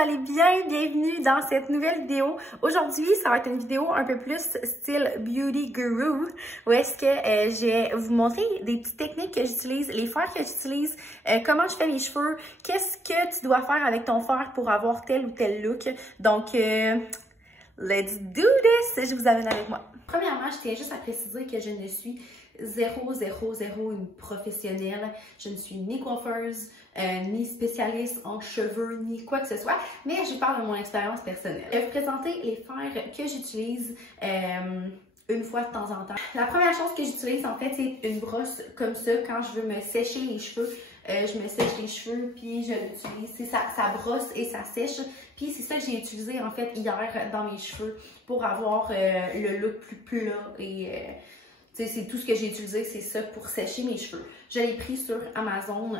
allez bien? Bienvenue dans cette nouvelle vidéo. Aujourd'hui, ça va être une vidéo un peu plus style Beauty Guru, où est-ce que je vais vous montrer des petites techniques que j'utilise, les fards que j'utilise, comment je fais mes cheveux, qu'est-ce que tu dois faire avec ton fard pour avoir tel ou tel look. Donc, let's do this! Je vous amène avec moi. Premièrement, je tiens juste à préciser que je ne suis zéro une professionnelle. Je ne suis ni coiffeuse, ni spécialiste en cheveux, ni quoi que ce soit, mais je parle de mon expérience personnelle. Je vais vous présenter les fards que j'utilise une fois de temps en temps. La première chose que j'utilise, en fait, c'est une brosse comme ça quand je veux me sécher les cheveux. Je me sèche les cheveux, puis je l'utilise. Ça brosse et ça sèche. Puis c'est ça que j'ai utilisé, en fait, hier dans mes cheveux pour avoir le look plus plat et... c'est tout ce que j'ai utilisé, c'est ça pour sécher mes cheveux. Je l'ai pris sur Amazon,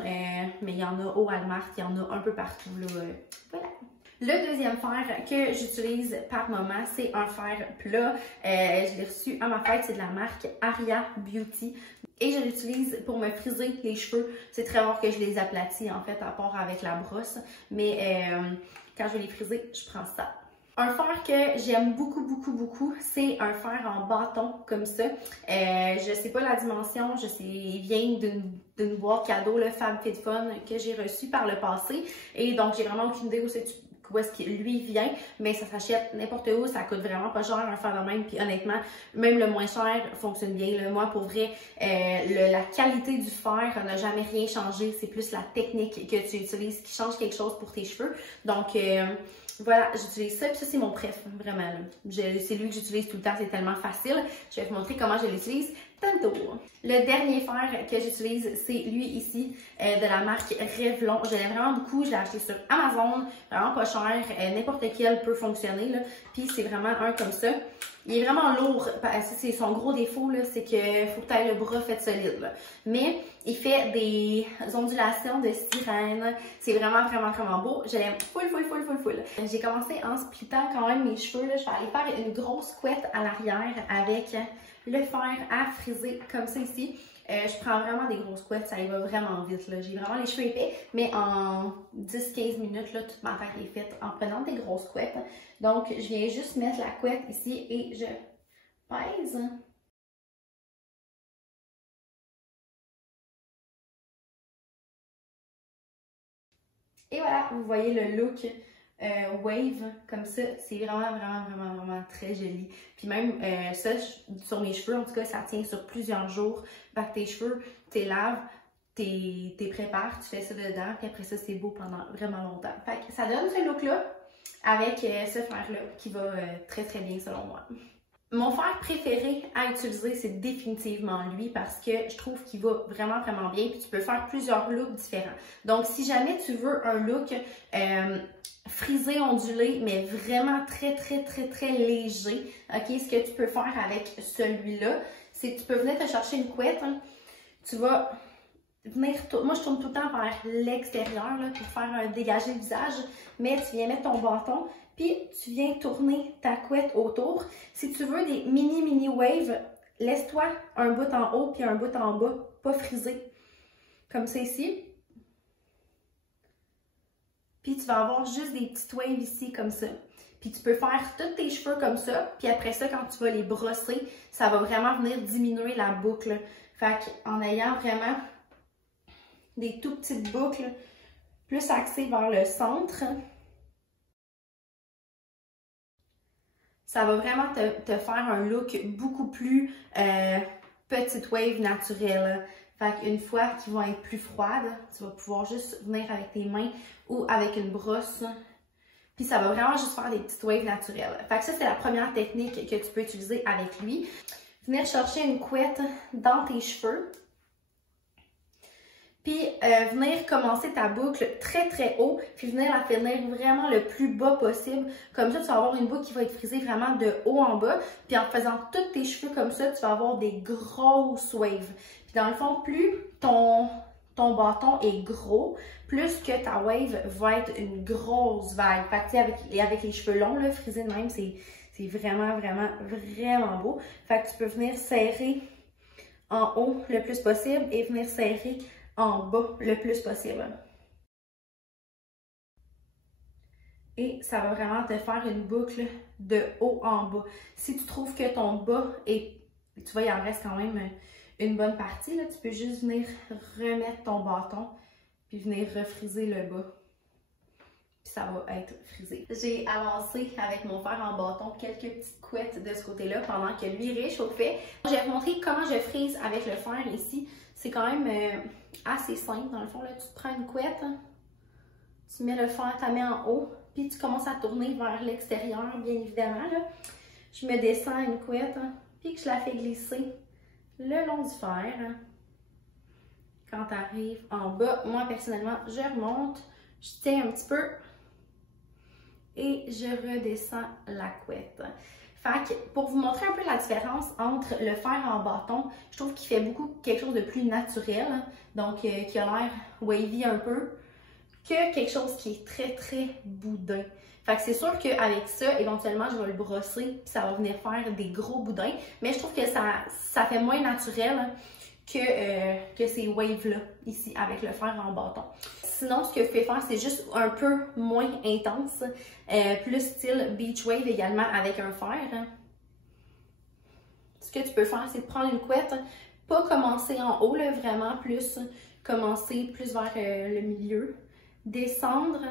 mais il y en a au Walmart, il y en a un peu partout. Là, voilà. Le deuxième fer que j'utilise par moment, c'est un fer plat. Je l'ai reçu à ma fête, c'est de la marque Aria Beauty. Et je l'utilise pour me friser les cheveux. C'est très rare que je les aplatis, en fait, à part avec la brosse. Mais quand je vais les friser, je prends ça. Un fer que j'aime beaucoup, c'est un fer en bâton comme ça. Je sais pas la dimension, il vient d'une boîte cadeau, le FabFitFun, que j'ai reçu par le passé. Et donc, j'ai vraiment aucune idée où est-ce qu'il lui vient, mais ça s'achète n'importe où, ça coûte vraiment pas cher un fer de même, puis honnêtement, même le moins cher fonctionne bien. Là. Moi, pour vrai, la qualité du fer n'a jamais rien changé, c'est plus la technique que tu utilises qui change quelque chose pour tes cheveux. Donc, voilà, j'utilise ça, puis ça, c'est mon préf, vraiment. C'est lui que j'utilise tout le temps, c'est tellement facile. Je vais vous montrer comment je l'utilise tantôt. Le dernier fer que j'utilise, c'est lui ici, de la marque Revlon. Je l'aime vraiment beaucoup, je l'ai acheté sur Amazon, vraiment pas cher, n'importe quel peut fonctionner, là. Puis c'est vraiment un comme ça. Il est vraiment lourd, c'est son gros défaut, c'est qu'il faut que tu aies le bras fait solide, là. Mais il fait des ondulations de sirène, c'est vraiment beau. Je l'aime full. J'ai commencé en splittant quand même mes cheveux, là. Je vais aller faire une grosse couette à l'arrière avec le fer à friser comme ça ici. Je prends vraiment des grosses couettes, ça y va vraiment vite. J'ai vraiment les cheveux épais, mais en 10-15 minutes, là, toute ma tête est faite en prenant des grosses couettes. Donc, je viens juste mettre la couette ici et je pèse. Et voilà, vous voyez le look wave comme ça, c'est vraiment très joli. Puis même ça, sur mes cheveux, en tout cas, ça tient sur plusieurs jours. Fait que tes cheveux, t'es laves, t'es prépares, tu fais ça dedans, puis après ça, c'est beau pendant vraiment longtemps. Fait que ça donne ce look-là avec ce fer-là qui va très bien selon moi. Mon fer préféré à utiliser, c'est définitivement lui parce que je trouve qu'il va vraiment bien. Puis tu peux faire plusieurs looks différents. Donc, si jamais tu veux un look frisé, ondulé, mais vraiment très léger, ok, ce que tu peux faire avec celui-là, c'est que tu peux venir te chercher une couette. Hein, tu vas venir, moi je tourne tout le temps vers l'extérieur pour faire un dégagé de visage, mais tu viens mettre ton bâton. Puis, tu viens tourner ta couette autour. Si tu veux des mini waves, laisse-toi un bout en haut puis un bout en bas, pas frisé. Comme ça ici. Puis, tu vas avoir juste des petites waves ici, comme ça. Puis, tu peux faire tous tes cheveux comme ça. Puis après ça, quand tu vas les brosser, ça va vraiment venir diminuer la boucle. Fait qu'en ayant vraiment des tout petites boucles plus axées vers le centre, ça va vraiment te faire un look beaucoup plus petite wave naturelle. Fait qu'une fois qu'ils vont être plus froides, tu vas pouvoir juste venir avec tes mains ou avec une brosse. Puis ça va vraiment juste faire des petites waves naturelles. Fait que ça, c'est la première technique que tu peux utiliser avec lui. Venir chercher une couette dans tes cheveux. Puis venir commencer ta boucle très haut, puis venir la finir vraiment le plus bas possible. Comme ça, tu vas avoir une boucle qui va être frisée vraiment de haut en bas. Puis en faisant tous tes cheveux comme ça, tu vas avoir des grosses waves. Puis dans le fond, plus ton bâton est gros, plus que ta wave va être une grosse vague. Fait que avec les cheveux longs, là, frisés de même, c'est vraiment beau. Fait que tu peux venir serrer en haut le plus possible et venir serrer en bas le plus possible. Et ça va vraiment te faire une boucle de haut en bas. Si tu trouves que ton bas est, tu vois, il en reste quand même une bonne partie, là, tu peux juste venir remettre ton bâton puis venir refriser le bas. Puis ça va être frisé. J'ai avancé avec mon fer en bâton quelques petites couettes de ce côté-là pendant que lui réchauffait. Je vais vous montrer comment je frise avec le fer ici. C'est quand même assez simple dans le fond. Là, tu te prends une couette, hein, tu mets le fer, tu la mets en haut, puis tu commences à tourner vers l'extérieur, bien évidemment. Là. Je me descends une couette, hein, puis que je la fais glisser le long du fer. Hein. Quand tu arrives en bas, moi personnellement, je remonte, je tiens un petit peu et je redescends la couette. Fait que pour vous montrer un peu la différence entre le fer en bâton, je trouve qu'il fait beaucoup quelque chose de plus naturel, hein, donc qui a l'air wavy un peu, que quelque chose qui est très très boudin. Fait que c'est sûr qu'avec ça, éventuellement, je vais le brosser puis ça va venir faire des gros boudins, mais je trouve que ça fait moins naturel hein, que ces waves-là, ici, avec le fer en bâton. Sinon, ce que vous pouvez faire, c'est juste un peu moins intense, plus style beach wave également avec un fer. Hein. Ce que tu peux faire, c'est de prendre une couette, pas commencer en haut, là, vraiment plus commencer plus vers le milieu, descendre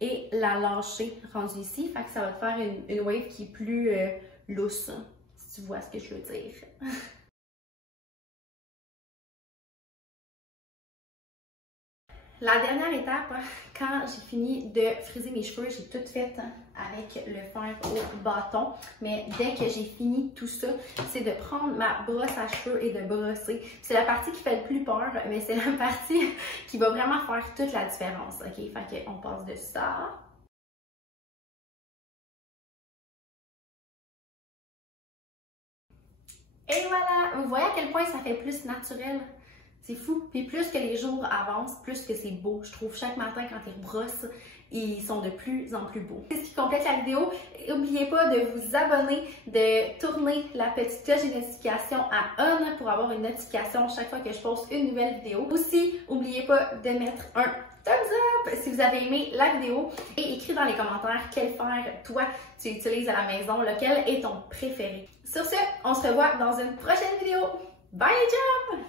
et la lâcher rendue ici. Fait que ça va te faire une wave qui est plus lousse, si tu vois ce que je veux dire. La dernière étape, quand j'ai fini de friser mes cheveux, j'ai tout fait avec le fer au bâton. Mais dès que j'ai fini tout ça, c'est de prendre ma brosse à cheveux et de brosser. C'est la partie qui fait le plus peur, mais c'est la partie qui va vraiment faire toute la différence. OK, fait qu'on passe de ça. Et voilà! Vous voyez à quel point ça fait plus naturel? C'est fou. Puis plus que les jours avancent, plus que c'est beau. Je trouve chaque matin quand ils rebrossent, ils sont de plus en plus beaux. C'est ce qui complète la vidéo. N'oubliez pas de vous abonner, de tourner la petite cloche de notification à on pour avoir une notification chaque fois que je poste une nouvelle vidéo. Aussi, n'oubliez pas de mettre un thumbs up si vous avez aimé la vidéo et écris dans les commentaires quel fer toi tu utilises à la maison, lequel est ton préféré. Sur ce, on se revoit dans une prochaine vidéo. Bye les chums!